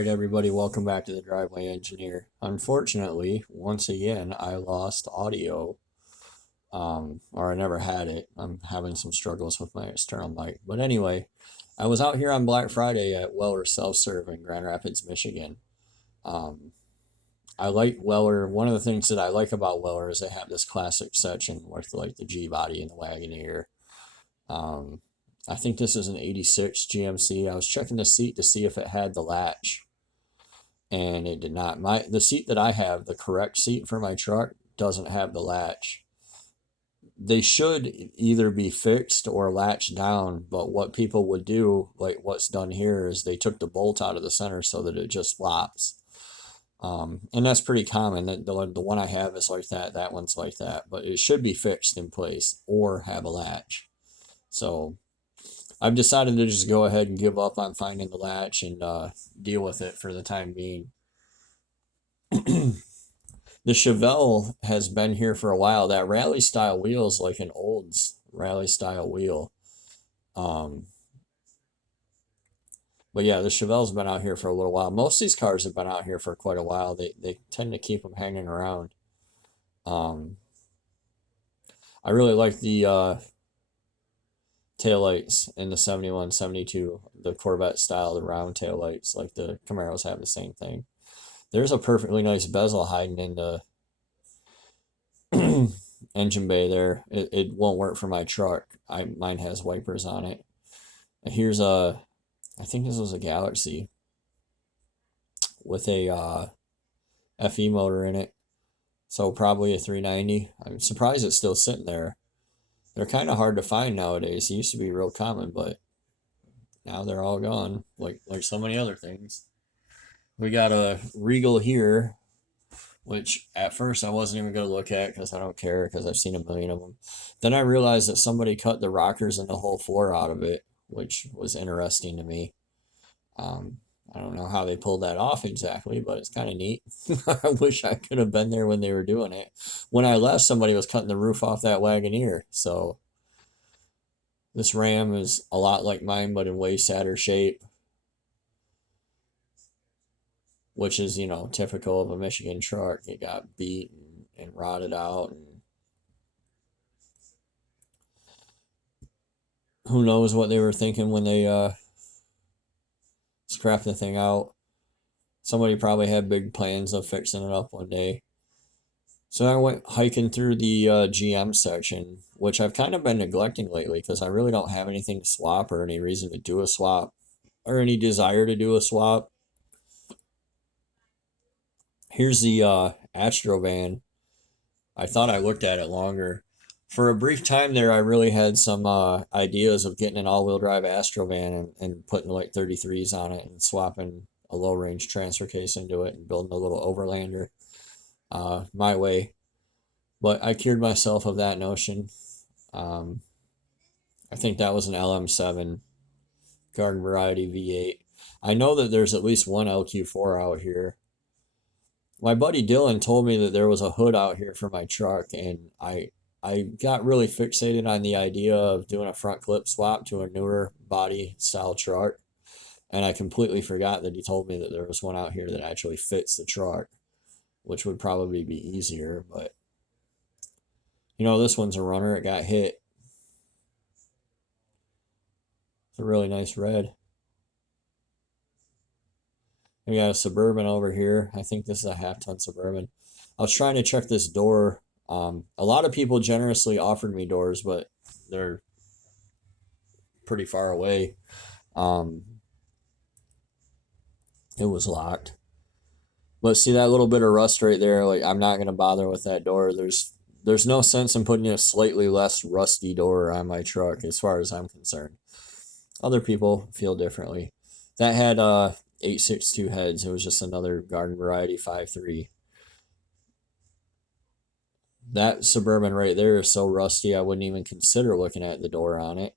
Alright everybody, welcome back to the Driveway Engineer. Unfortunately, once again, I lost audio, or I never had it. I'm having some struggles with my external mic. But anyway, I was out here on Black Friday at Weller Self-Serve in Grand Rapids, Michigan. I like Weller. One of the things that I like about Weller is they have this classic section with like the G-body and the Wagoneer. I think this is an 86 GMC. I was checking the seat to see if it had the latch, and it did not. The seat that I have, the correct seat for my truck, doesn't have the latch. They should either be fixed or latched down, but what people would do, like what's done here, is they took the bolt out of the center so that it just flops. And that's pretty common. The one I have is like that. That one's like that. But it should be fixed in place or have a latch. So I've decided to just go ahead and give up on finding the latch and deal with it for the time being. The Chevelle has been here for a while. That rally style wheel is like an Olds rally style wheel. But yeah, the Chevelle's been out here for a little while. Most of these cars have been out here for quite a while. They tend to keep them hanging around. I really like the taillights in the 71, 72, the Corvette style, the round taillights, like the Camaros have the same thing. There's a perfectly nice bezel hiding in the engine bay there. It won't work for my truck. Mine has wipers on it. Here's I think this was a Galaxy with a FE motor in it. So probably a 390. I'm surprised it's still sitting there. They're kind of hard to find nowadays. They used to be real common, but now they're all gone, like so many other things. We got a Regal here, which at first I wasn't even going to look at because I don't care, because I've seen a million of them. Then I realized that somebody cut the rockers and the whole floor out of it, which was interesting to me. I don't know how they pulled that off exactly, but it's kind of neat. I wish I could have been there when they were doing it. When I left, somebody was cutting the roof off that Wagoneer. So this Ram is a lot like mine, but in way sadder shape, which is, you know, typical of a Michigan truck. It got beat and rotted out, and who knows what they were thinking when they scrapped the thing out. Somebody probably had big plans of fixing it up one day. So I went hiking through the GM section, which I've kind of been neglecting lately because I really don't have anything to swap or any reason to do a swap or any desire to do a swap. Here's the Astrovan. I thought I looked at it longer. For a brief time there, I really had some ideas of getting an all-wheel drive Astrovan and putting like 33s on it and swapping a low-range transfer case into it and building a little Overlander my way. But I cured myself of that notion. I think that was an LM7 garden variety V8. I know that there's at least one LQ4 out here. My buddy Dylan told me that there was a hood out here for my truck, and I got really fixated on the idea of doing a front clip swap to a newer body style truck, and I completely forgot that he told me that there was one out here that actually fits the truck, which would probably be easier. But you know, this one's a runner. It got hit. It's a really nice red. We got a Suburban over here. I think this is a half-ton Suburban. I was trying to check this door. A lot of people generously offered me doors, but they're pretty far away. It was locked. But see that little bit of rust right there? Like, I'm not gonna bother with that door. There's no sense in putting a slightly less rusty door on my truck, as far as I'm concerned. Other people feel differently. That had 862 heads. It was just another garden variety 5.3. That Suburban right there is so rusty I wouldn't even consider looking at the door on it.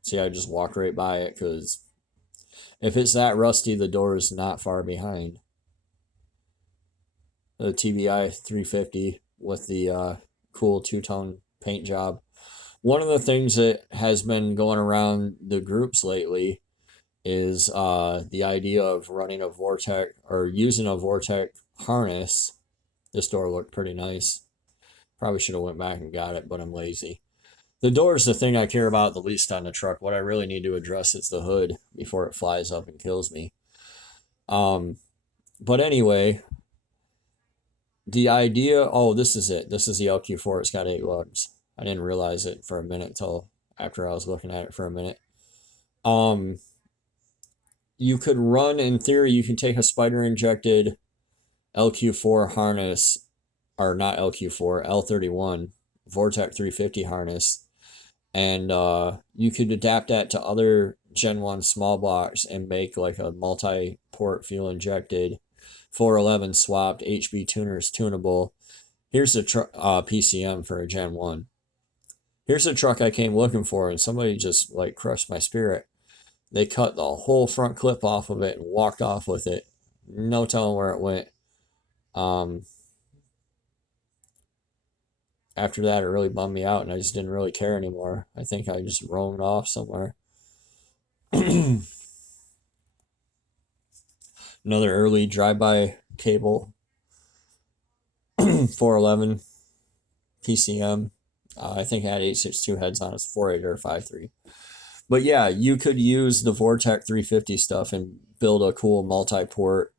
See, I just walk right by it because if it's that rusty, the door is not far behind. The TBI 350 with the cool two-tone paint job. One of the things that has been going around the groups lately is the idea of running a Vortec or using a Vortec harness. This door looked pretty nice. Probably should have went back and got it, but I'm lazy. The door is the thing I care about the least on the truck. What I really need to address is the hood before it flies up and kills me. But anyway, the idea, oh, this is it. This is the LQ4. It's got 8 lugs. I didn't realize it for a minute till after I was looking at it for a minute. You could run, in theory, you can take a spider injected LQ4 harness, or not LQ4, L31 Vortec 350 harness, and you could adapt that to other Gen 1 small blocks and make like a multi-port fuel injected 411 swapped HB tuners tunable. Here's the PCM for a Gen 1. Here's the truck I came looking for, and somebody just like crushed my spirit. They cut the whole front clip off of it and walked off with it. No telling where it went. After that, it really bummed me out, and I just didn't really care anymore. I think I just roamed off somewhere. Another early drive-by cable. 411 PCM. I think it had 862 heads on it. It's 4.8 or 5.3. But yeah, you could use the Vortec 350 stuff and build a cool multi-port.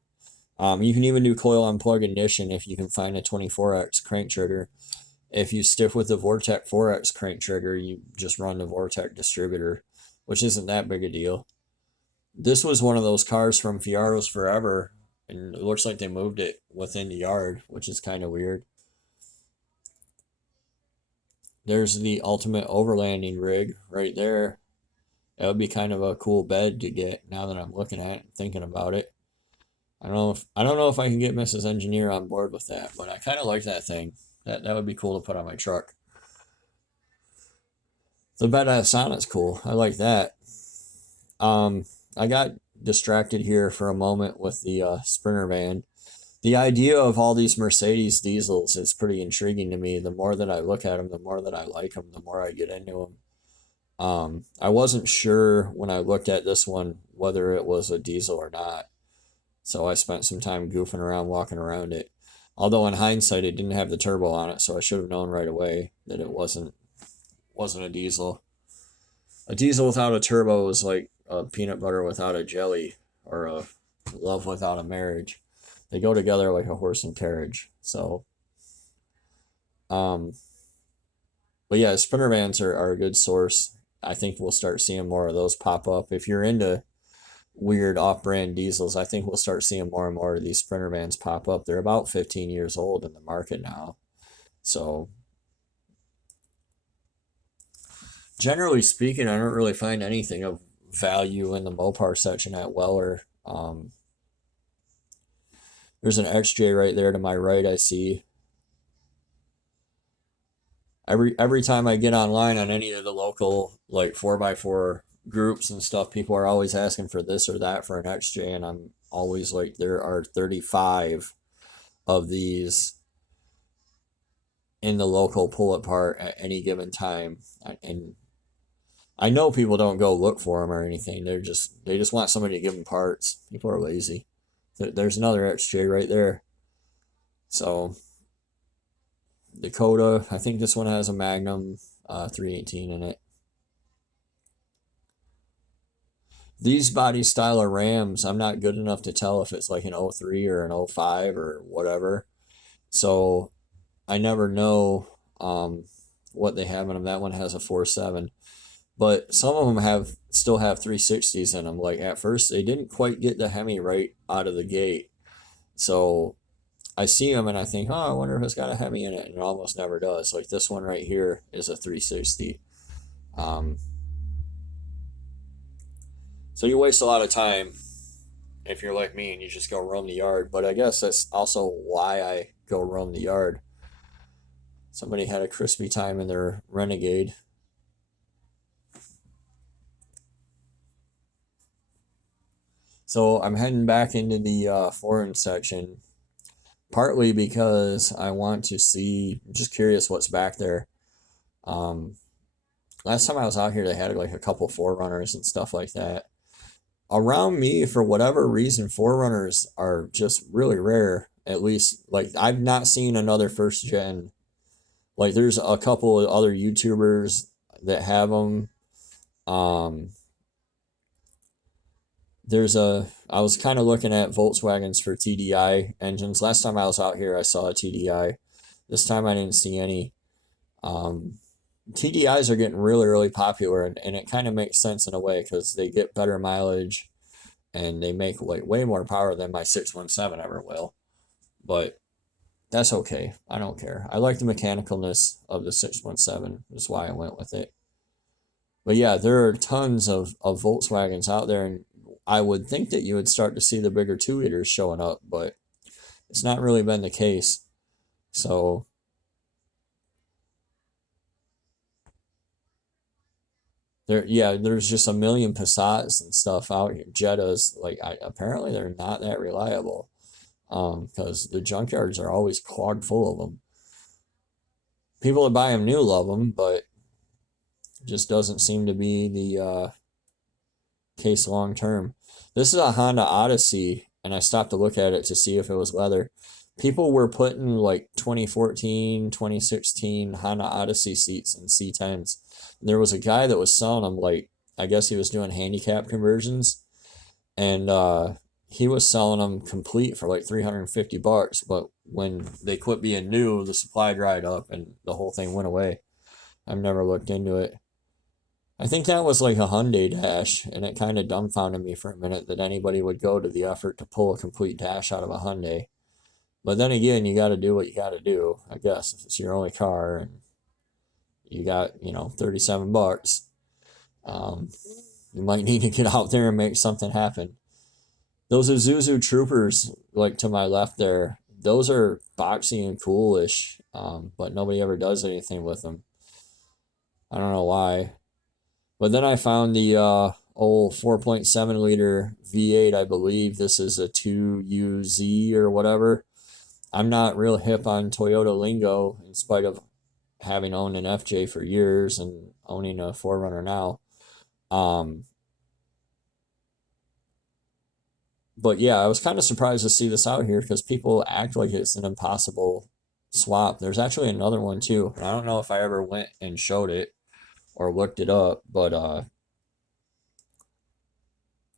You can even do coil unplug ignition if you can find a 24X crank trigger. If you stick with the Vortec 4X crank trigger, you just run the Vortec distributor, which isn't that big a deal. This was one of those cars from Fierro's Forever, and it looks like they moved it within the yard, which is kind of weird. There's the ultimate overlanding rig right there. That would be kind of a cool bed to get now that I'm looking at it and thinking about it. I don't know if I can get Mrs. Engineer on board with that, but I kind of like that thing. That would be cool to put on my truck. The bed that's on it's cool. I like that. I got distracted here for a moment with the Sprinter van. The idea of all these Mercedes diesels is pretty intriguing to me. The more that I look at them, the more that I like them, the more I get into them. I wasn't sure when I looked at this one whether it was a diesel or not. So I spent some time goofing around, walking around it. Although in hindsight, it didn't have the turbo on it, so I should have known right away that it wasn't a diesel. A diesel without a turbo is like a peanut butter without a jelly, or a love without a marriage. They go together like a horse and carriage. So, but yeah, Sprinter vans are a good source. I think we'll start seeing more of those pop up. If you're into weird off-brand diesels, I think we'll start seeing more and more of these Sprinter vans pop up. They're about 15 years old in the market now. So, generally speaking, I don't really find anything of value in the Mopar section at Weller. There's an XJ right there to my right, I see. Every time I get online on any of the local like 4x4 groups and stuff, people are always asking for this or that for an XJ, and I'm always like, there are 35 of these in the local pull apart at any given time, and I know people don't go look for them or anything. They just want somebody to give them parts. People are lazy. There's another XJ right there. So Dakota, I think this one has a Magnum 318 in it. These body style of Rams, I'm not good enough to tell if it's like an 03 or an 05 or whatever. So I never know what they have in them. That one has a 4.7. But some of them still have 360s in them. Like at first, they didn't quite get the Hemi right out of the gate. So I see them and I think, oh, I wonder if it's got a Hemi in it. And it almost never does. Like this one right here is a 360. So you waste a lot of time if you're like me and you just go roam the yard. But I guess that's also why I go roam the yard. Somebody had a crispy time in their Renegade. So I'm heading back into the foreign section, partly because I want to see, I'm just curious what's back there. Last time I was out here, they had like a couple 4Runners and stuff like that. around me, for whatever reason, Forerunners are just really rare. At least, like, I've not seen another first gen. Like, there's a couple of other YouTubers that have them. Um, I was kind of looking at Volkswagens for TDI engines. Last time I was out here, I saw a TDI. This time I didn't see any. TDIs are getting really, really popular, and it kind of makes sense in a way because they get better mileage and they make like way more power than my 617 ever will. But that's okay. I don't care. I like the mechanicalness of the 617. That's why I went with it. But yeah, there are tons of Volkswagens out there, and I would think that you would start to see the bigger 2-liters showing up, but it's not really been the case. So there's just a million Passats and stuff out here. Jettas, like, apparently they're not that reliable, because the junkyards are always clogged full of them. People that buy them new love them, but it just doesn't seem to be the case long term. This is a Honda Odyssey, and I stopped to look at it to see if it was leather. People were putting like 2014, 2016 Honda Odyssey seats in C10s. There was a guy that was selling them, like, I guess he was doing handicap conversions, and he was selling them complete for like $350. But when they quit being new, the supply dried up and the whole thing went away. I've never looked into it. I think that was like a Hyundai dash, and it kind of dumbfounded me for a minute that anybody would go to the effort to pull a complete dash out of a Hyundai. But then again, you got to do what you got to do, I guess, if it's your only car and you got, $37. You might need to get out there and make something happen. Those Isuzu Troopers, like to my left there, those are boxy and coolish, but nobody ever does anything with them. I don't know why. But then I found the old 4.7 liter V8, I believe. This is a 2UZ or whatever. I'm not real hip on Toyota lingo, in spite of having owned an FJ for years and owning a 4Runner now. But yeah, I was kind of surprised to see this out here because people act like it's an impossible swap. There's actually another one too. I don't know if I ever went and showed it or looked it up, but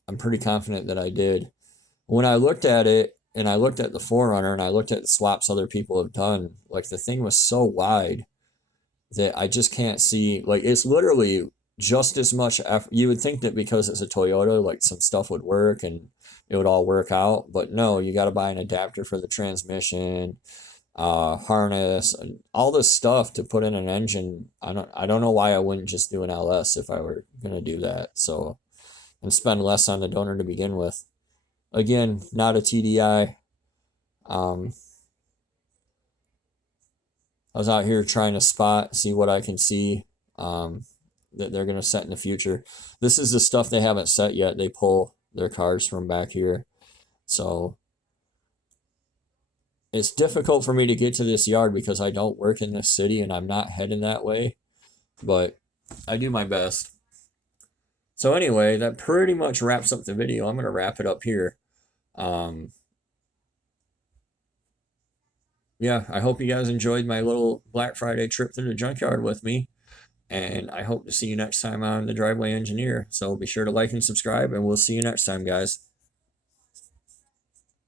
I'm pretty confident that I did. When I looked at it, and I looked at the 4Runner, and I looked at the swaps other people have done, like, the thing was so wide that I just can't see, like, it's literally just as much effort. You would think that because it's a Toyota, like, some stuff would work and it would all work out, but no, you got to buy an adapter for the transmission, harness, and all this stuff to put in an engine. I don't know why I wouldn't just do an LS if I were gonna do that. So, and spend less on the donor to begin with. Again, not a TDI. I was out here trying to see what I can see that they're going to set in the future. This is the stuff they haven't set yet. They pull their cars from back here. So it's difficult for me to get to this yard because I don't work in this city and I'm not heading that way. But I do my best. So anyway, that pretty much wraps up the video. I'm going to wrap it up here. Yeah, I hope you guys enjoyed my little Black Friday trip through the junkyard with me. And I hope to see you next time on The Driveway Engineer. So be sure to like and subscribe, and we'll see you next time, guys.